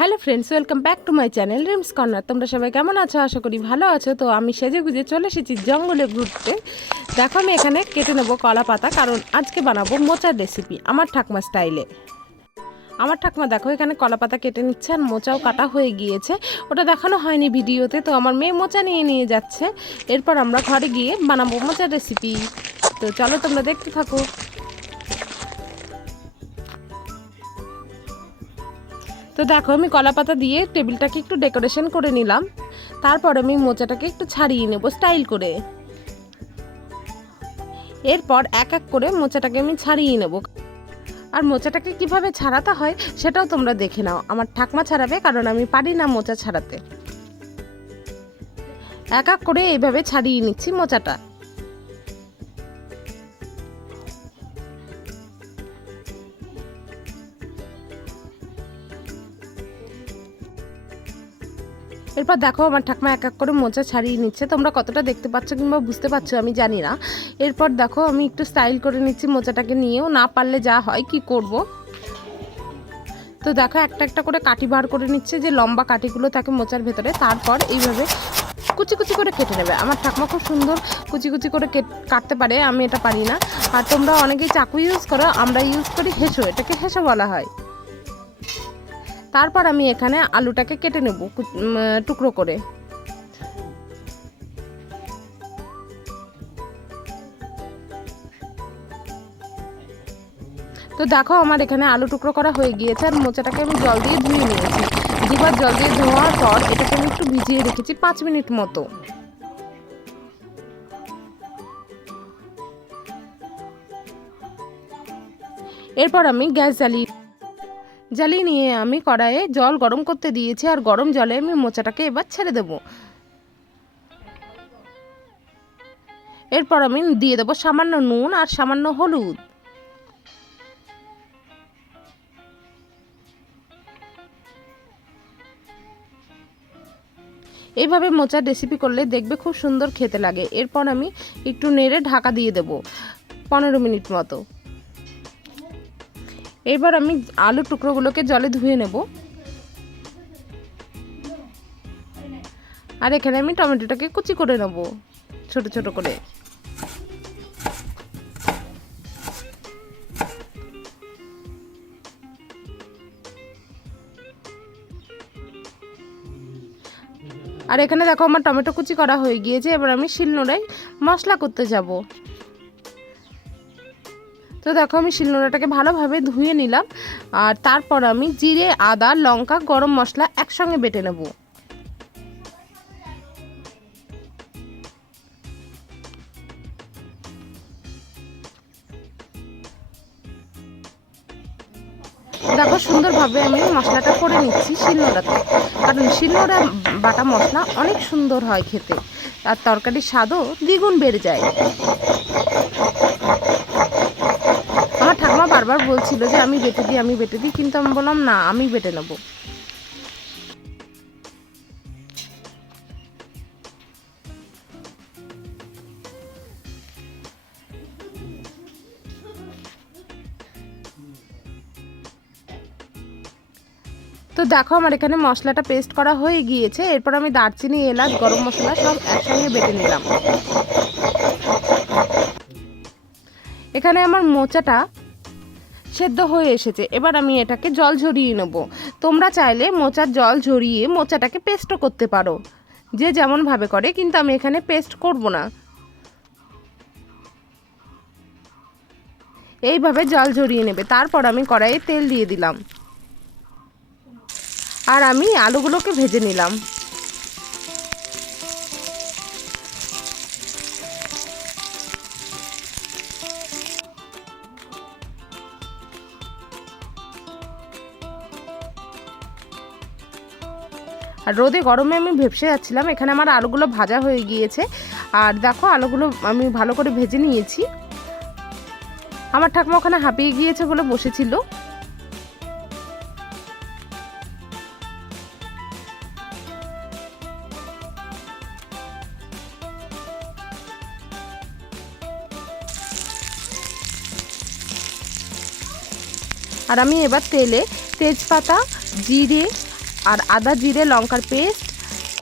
Hello friends, welcome back to my channel rims corner. তোমরা সবাই কেমন আছো? আশা করি ভালো আছো। তো আমি সেজে গুজে চলে এসেছি জঙ্গলে ঘুরতে। দেখো আমি এখানে কেটে নেবো কলা পাতা, কারণ আজকে বানাবো মোচার রেসিপি আমার ঠাকমা স্টাইলে। আমার ঠাকমা দেখো এখানে কলা পাতা কেটে নিচ্ছে, আর মোচাও কাটা হয়ে গিয়েছে। ওটা দেখানো হয়নি ভিডিওতে, তো আমার মেয়ে মোচা নিয়ে যাচ্ছে। এরপর আমরা ঘরে গিয়ে বানাবো মোচার রেসিপি। তো চলো তোমরা দেখতে থাকো। তো দেখো আমি কলা পাতা দিয়ে টেবিলটাকে একটু ডেকোরেশন করে নিলাম। তারপর আমি মোচাটাকে একটু ছাড়িয়ে নেব স্টাইল করে। এরপর এক এক করে মোচাটাকে আমি ছাড়িয়ে নেব। আর মোচাটাকে কিভাবে ছাড়াতে হয় সেটাও তোমরা দেখে নাও। আমার ঠাকমা ছাড়াবে, কারণ আমি পারি না মোচা ছাড়াতে। এক এক করে এইভাবে ছাড়িয়ে নিচ্ছি মোচাটা। এরপর দেখো আমার ঠাকমা এক এক করে মোচা ছাড়িয়ে নিচ্ছে। তোমরা কতটা দেখতে পাচ্ছ কিংবা বুঝতে পারছো আমি জানি না। এরপর দেখো আমি একটু স্টাইল করে নিচ্ছি মোচাটাকে নিয়েও, না পারলে যা হয় কি করব। তো দেখো একটা একটা করে কাটি বার করে নিচ্ছে, যে লম্বা কাটিগুলো থাকে মোচার ভেতরে। তারপর এইভাবে কুচি কুচি করে কেটে নেবে। আমার ঠাকমা খুব সুন্দর কুচি কুচি করে কাটতে পারে, আমি এটা পারি না। আর তোমরা অনেকেই চাকু ইউজ করো, আমরা ইউজ করি হেঁসো, এটাকে হেঁসো বলা হয়। তারপর আমি এখানে আলুটাকে কেটে নেব টুকরো করে। তো দেখো আমার এখানে আলু টুকরো করা হয়ে গিয়েছে, আর মোচাটাকে আমি জল দিয়ে ধুয়ে নিয়েছি। দুবার জল দিয়ে ধোয়ার পর এটাকে আমি একটু ভিজিয়ে রেখেছি 5 মিনিট মতো। এরপর আমি গ্যাস জ্বালিয়ে নিয়ে আমি কড়াইয়ে জল গরম করতে দিয়েছি, আর গরম জলে আমি মোচাটাকে এবার ছেড়ে দেব। এরপর আমি দিয়ে দেবো সামান্য নুন আর সামান্য হলুদ। এইভাবে মোচার রেসিপি করলে দেখবে খুব সুন্দর খেতে লাগে। এরপর আমি একটু নেড়ে ঢাকা দিয়ে দেব 15 মিনিট মতো। এবার আমি আলু টুকরোগুলোকে জলে ধুয়ে নেব। আর এখানে আমি টমেটোটাকে কুচি করে নেব ছোট ছোট করে। আর এখানে দেখো আমার টমেটো কুচি করা হয়ে গিয়েছে। এবার আমি শিলনোড়ায় মশলা করতে যাব। তো দেখো আমি শিলনোড়াটাকে ভালোভাবে ধুয়ে নিলাম। আর তারপর আমি জিরে, আদা, লঙ্কা, গরম মশলা একসঙ্গে বেটে নেব। দেখো সুন্দরভাবে আমি মশলাটা করে নিচ্ছি শিলনোড়াতে, কারণ শিলনোড়া বাটা মশলা অনেক সুন্দর হয় খেতে, আর তরকারির স্বাদও দ্বিগুণ বেড়ে যায়। আমার ঠাকুমা বারবার বলছিল যে আমি বেটে দিই, কিন্তু আমি বললাম না, আমি বেটে নেবো। তো দেখো আমার এখানে মশলাটা পেস্ট করা হয়ে গিয়েছে। এরপর আমি দারচিনি, এলাচ, গরম মশলা সব একসঙ্গে বেটে নিলাম। এখানে আমার মোচাটা সেদ্ধ হয়ে এসেছে। এবার আমি এটাকে জল ঝরিয়ে নেব। তোমরা চাইলে মোচার জল ঝরিয়ে মোচাটাকে পেস্টও করতে পারো, যে যেমন ভাবে করে, কিন্তু আমি এখানে পেস্ট করব না। এইভাবে জল ঝরিয়ে নেবে। তারপর আমি কড়াইয়ে তেল দিয়ে দিলাম, আর আমি আলুগুলোকে ভেজে নিলাম। আর রোদে গরমে আমি ভেপসে যাচ্ছিলাম। এখানে আমার আলুগুলো ভাজা হয়ে গিয়েছে, আর দেখো আলুগুলো আমি ভালো করে ভেজে নিয়েছি। আমার ঠাকুমা ওখানে হাঁপিয়ে গিয়েছে বলে বসেছিল। আর আমি এবার তেলে তেজপাতা, জিরে আর আদা জিরে লঙ্কার পেস্ট,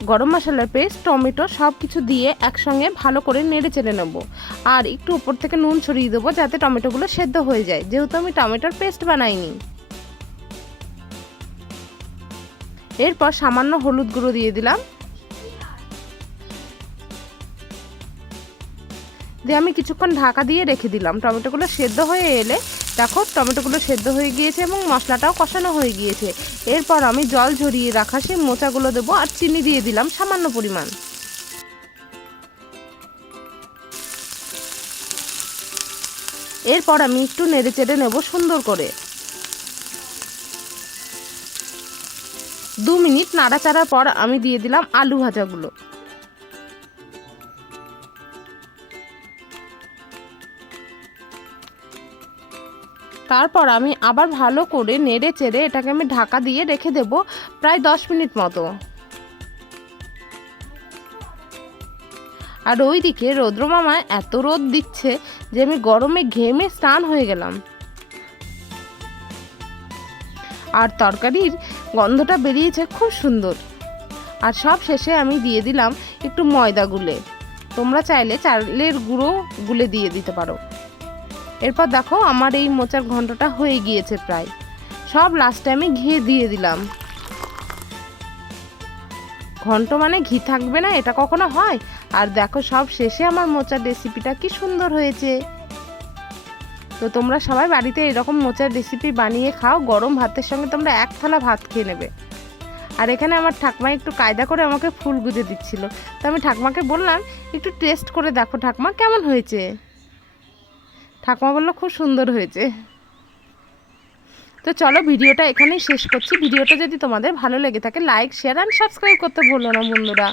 গরম মশলার পেস্ট, টমেটো সব কিছু দিয়ে একসঙ্গে ভালো করে নেড়ে চেড়ে নেব। আর একটু উপর থেকে নুন ছড়িয়ে দেবো যাতে টমেটোগুলো সেদ্ধ হয়ে যায়, যেহেতু আমি টমেটোর পেস্ট বানাইনি। এরপর সামান্য হলুদ গুঁড়ো দিয়ে দিলাম, দিয়ে আমি কিছুক্ষণ ঢাকা দিয়ে রেখে দিলাম। টমেটোগুলো সেদ্ধ হয়ে এলে দেখো টমেটোগুলো সেদ্ধ হয়ে গিয়েছে এবং মশলাটাও কষানো হয়ে গিয়েছে। এরপর আমি জল ঝরিয়ে রাখা সেই মোচাগুলো দেবো আর চিনি দিয়ে দিলাম সামান্য পরিমাণ। এরপর আমি একটু নেড়ে চেড়ে নেব সুন্দর করে। 2 মিনিট নাড়াচাড়ার পর আমি দিয়ে দিলাম আলু ভাজাগুলো। তারপর আমি আবার ভালো করে নেড়ে চেড়ে এটাকে আমি ঢাকা দিয়ে রেখে দেব প্রায় 10 মিনিট মতো। আর ওইদিকে রৌদ্রমামা এত রোদ দিচ্ছে যে আমি গরমে ঘেমে স্নান হয়ে গেলাম। আর তরকারির গন্ধটা বেরিয়েছে খুব সুন্দর। আর সব শেষে আমি দিয়ে দিলাম একটু ময়দা গুলে, তোমরা চাইলে চালের গুঁড়ো গুলে দিয়ে দিতে পারো। এরপর দেখো আমার এই মোচার ঘন্টটা হয়ে গিয়েছে প্রায়। সব লাস্টে আমি ঘি দিয়ে দিলাম। ঘন্ট মানে ঘি থাকবে না, এটা কখনো হয়? আর দেখো সব শেষে আমার মোচার রেসিপিটা কি সুন্দর হয়েছে। তো তোমরা সবাই বাড়িতে এরকম মোচার রেসিপি বানিয়ে খাও, গরম ভাতের সঙ্গে তোমরা 1 থালা ভাত খেয়ে নেবে। আর এখানে আমার ঠাকমা একটু কায়দা করে আমাকে ফুল গুজে দিচ্ছিল, তো আমি ঠাকমাকে বললাম একটু টেস্ট করে দেখো ঠাকমা কেমন হয়েছে। ঠাকমা বললো খুব সুন্দর হয়েছে। তো চলো ভিডিওটা এখানেই শেষ করছি। ভিডিওটা যদি তোমাদের ভালো লেগে থাকে লাইক শেয়ার অ্যান্ড সাবস্ক্রাইব করতে ভুলো না বন্ধুরা।